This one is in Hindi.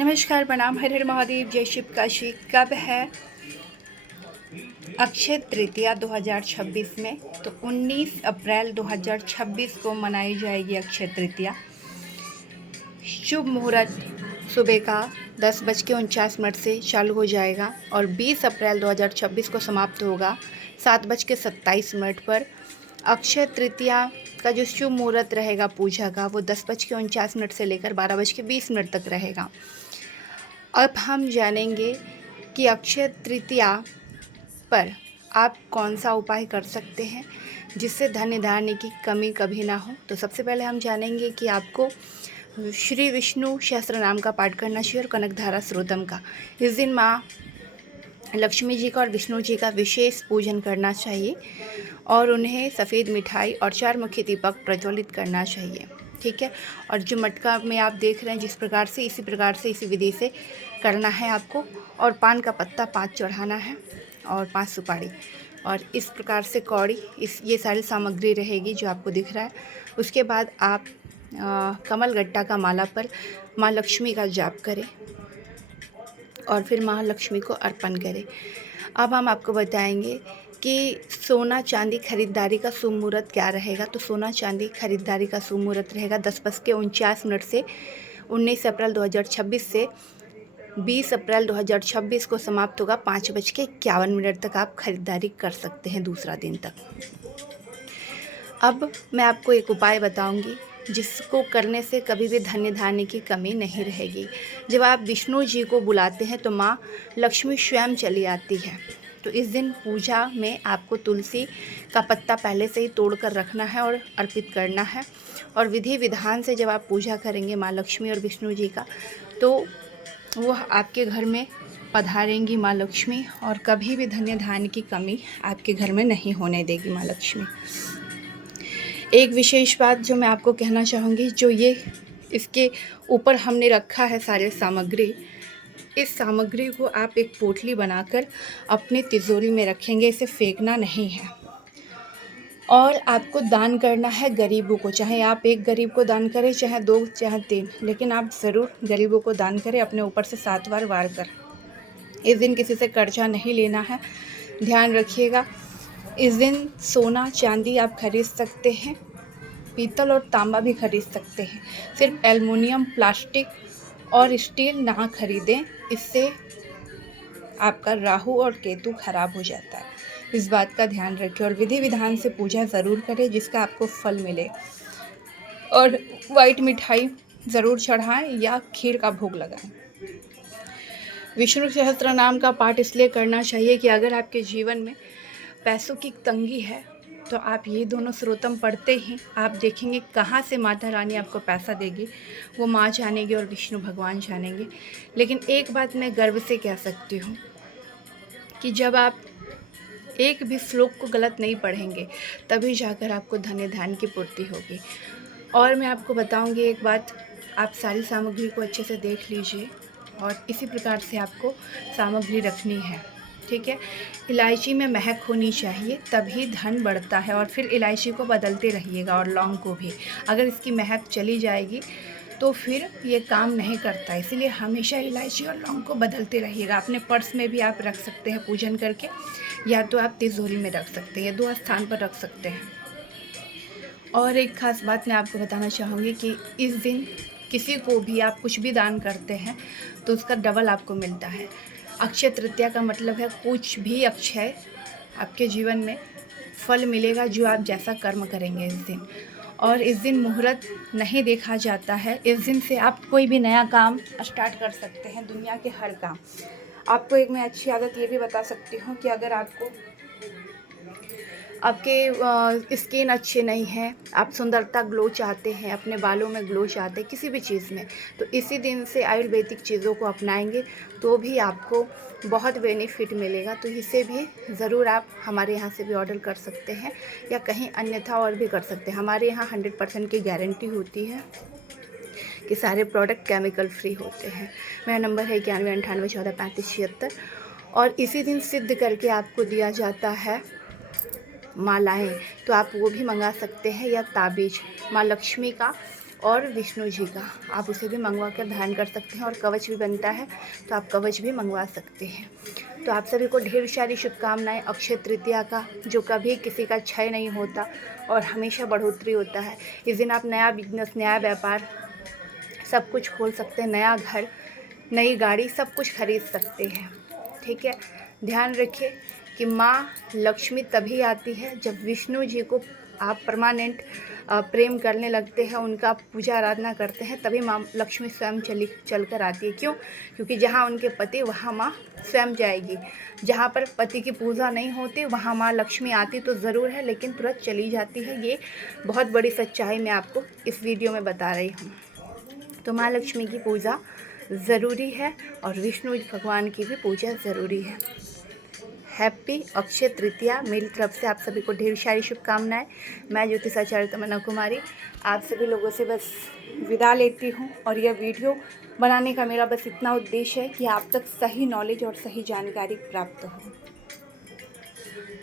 नमस्कार, प्रणाम, हर हर महादेव, जय शिव काशी। कब है अक्षय तृतीया 2026 में? तो 19 अप्रैल 2026 को मनाई जाएगी अक्षय तृतीया। शुभ मुहूर्त सुबह का 10:49 से चालू हो जाएगा और 20 अप्रैल 2026 को समाप्त होगा 7:27 पर। अक्षय तृतीया का जो शुभ मुहूर्त रहेगा पूजा का, वो 10:49 से लेकर 12:20 तक रहेगा। अब हम जानेंगे कि अक्षय तृतीया पर आप कौन सा उपाय कर सकते हैं जिससे धन धान्य की कमी कभी ना हो। तो सबसे पहले हम जानेंगे कि आपको श्री विष्णु सहस्त्र नाम का पाठ करना चाहिए और कनकधारा स्रोतम का। इस दिन माँ लक्ष्मी जी का और विष्णु जी का विशेष पूजन करना चाहिए और उन्हें सफ़ेद मिठाई और 4 मुखी दीपक प्रज्वलित करना चाहिए, ठीक है। और जो मटका में आप देख रहे हैं जिस प्रकार से, इसी प्रकार से, इसी विधि से करना है आपको। और पान का पत्ता 5 चढ़ाना है और 5 सुपारी, और इस प्रकार से कौड़ी, ये सारी सामग्री रहेगी जो आपको दिख रहा है। उसके बाद आप कमल गट्टा का माला पर माँ लक्ष्मी का जाप करें और फिर माँ लक्ष्मी को अर्पण करें। अब हम आपको बताएंगे कि सोना चांदी खरीदारी का शुभ मुहूर्त क्या रहेगा। तो सोना चांदी खरीदारी का शुभ मुहूर्त रहेगा 10:49 से 19 अप्रैल 2026 से 20 अप्रैल 2026 को समाप्त होगा 5:51 तक आप खरीदारी कर सकते हैं, दूसरा दिन तक। अब मैं आपको एक उपाय बताऊंगी जिसको करने से कभी भी धन्य धान्य की कमी नहीं रहेगी। जब आप विष्णु जी को बुलाते हैं तो माँ लक्ष्मी स्वयं चली आती है। तो इस दिन पूजा में आपको तुलसी का पत्ता पहले से ही तोड़ कर रखना है और अर्पित करना है। और विधि विधान से जब आप पूजा करेंगे माँ लक्ष्मी और विष्णु जी का, तो वो आपके घर में पधारेंगी माँ लक्ष्मी और कभी भी धन्य धान्य की कमी आपके घर में नहीं होने देगी माँ लक्ष्मी। एक विशेष बात जो मैं आपको कहना चाहूँगी, जो ये इसके ऊपर हमने रखा है सारे सामग्री, इस सामग्री को आप एक पोटली बनाकर अपनी तिजोरी में रखेंगे, इसे फेंकना नहीं है। और आपको दान करना है गरीबों को, चाहे आप एक गरीब को दान करें, चाहे 2, चाहे 3, लेकिन आप ज़रूर गरीबों को दान करें अपने ऊपर से 7 बार वार कर। इस दिन किसी से कर्जा नहीं लेना है, ध्यान रखिएगा। इस दिन सोना चांदी आप खरीद सकते हैं, पीतल और तांबा भी खरीद सकते हैं। सिर्फ एल्युमिनियम, प्लास्टिक और स्टील ना खरीदें, इससे आपका राहु और केतु खराब हो जाता है। इस बात का ध्यान रखें और विधि विधान से पूजा ज़रूर करें जिसका आपको फल मिले। और वाइट मिठाई ज़रूर चढ़ाएं या खीर का भोग लगाएं। विष्णु सहस्त्र नाम का पाठ इसलिए करना चाहिए कि अगर आपके जीवन में पैसों की तंगी है तो आप ये दोनों स्रोतम पढ़ते ही आप देखेंगे कहाँ से माता रानी आपको पैसा देगी, वो माँ जानेगी और विष्णु भगवान जानेंगे। लेकिन एक बात मैं गर्व से कह सकती हूँ कि जब आप एक भी श्लोक को गलत नहीं पढ़ेंगे तभी जाकर आपको धन्य धान्य की पूर्ति होगी। और मैं आपको बताऊंगी एक बात, आप सारी सामग्री को अच्छे से देख लीजिए और इसी प्रकार से आपको सामग्री रखनी है, ठीक है। इलायची में महक होनी चाहिए तभी धन बढ़ता है, और फिर इलायची को बदलते रहिएगा और लौंग को भी। अगर इसकी महक चली जाएगी तो फिर ये काम नहीं करता, इसीलिए हमेशा इलायची और लौंग को बदलते रहिएगा। अपने पर्स में भी आप रख सकते हैं पूजन करके, या तो आप तिजोरी में रख सकते हैं, 2 स्थान पर रख सकते हैं। और एक ख़ास बात मैं आपको बताना चाहूँगी कि इस दिन किसी को भी आप कुछ भी दान करते हैं तो उसका डबल आपको मिलता है। अक्षय तृतीया का मतलब है कुछ भी अक्षय आपके जीवन में फल मिलेगा जो आप जैसा कर्म करेंगे इस दिन। और इस दिन मुहूर्त नहीं देखा जाता है, इस दिन से आप कोई भी नया काम स्टार्ट कर सकते हैं, दुनिया के हर काम। आपको एक मैं अच्छी आदत ये भी बता सकती हूँ कि अगर आपके स्किन अच्छे नहीं है, आप सुंदरता ग्लो चाहते हैं, अपने बालों में ग्लो चाहते हैं, किसी भी चीज़ में, तो इसी दिन से आयुर्वेदिक चीज़ों को अपनाएंगे तो भी आपको बहुत बेनिफिट मिलेगा। तो इसे भी ज़रूर आप हमारे यहाँ से भी ऑर्डर कर सकते हैं या कहीं अन्यथा और भी कर सकते हैं। हमारे यहाँ 100% की गारंटी होती है कि सारे प्रोडक्ट केमिकल फ्री होते हैं। मेरा नंबर है 9198143576। और इसी दिन सिद्ध करके आपको दिया जाता है मालाएं, तो आप वो भी मंगा सकते हैं, या ताबीज माँ लक्ष्मी का और विष्णु जी का, आप उसे भी मंगवा कर धारण कर सकते हैं। और कवच भी बनता है तो आप कवच भी मंगवा सकते हैं। तो आप सभी को ढेर सारी शुभकामनाएं अक्षय तृतीया का, जो कभी किसी का क्षय नहीं होता और हमेशा बढ़ोतरी होता है। इस दिन आप नया बिजनेस, नया व्यापार सब कुछ खोल सकते हैं, नया घर, नई गाड़ी सब कुछ खरीद सकते हैं। ठीक है, ध्यान रखिए कि माँ लक्ष्मी तभी आती है जब विष्णु जी को आप परमानेंट प्रेम करने लगते हैं, उनका पूजा आराधना करते हैं, तभी माँ लक्ष्मी स्वयं चल कर आती है। क्यों? क्योंकि जहाँ उनके पति वहाँ माँ स्वयं जाएगी। जहाँ पर पति की पूजा नहीं होती वहाँ माँ लक्ष्मी आती तो ज़रूर है, लेकिन तुरंत चली जाती है। ये बहुत बड़ी सच्चाई मैं आपको इस वीडियो में बता रही हूँ। तो माँ लक्ष्मी की पूजा ज़रूरी है और विष्णु भगवान की भी पूजा ज़रूरी है। हैप्पी अक्षय तृतीया मेरी तरफ से आप सभी को ढेर सारी शुभकामनाएं। मैं ज्योतिषाचार्य तमन्ना कुमारी आप सभी लोगों से बस विदा लेती हूँ। और यह वीडियो बनाने का मेरा बस इतना उद्देश्य है कि आप तक सही नॉलेज और सही जानकारी प्राप्त हो।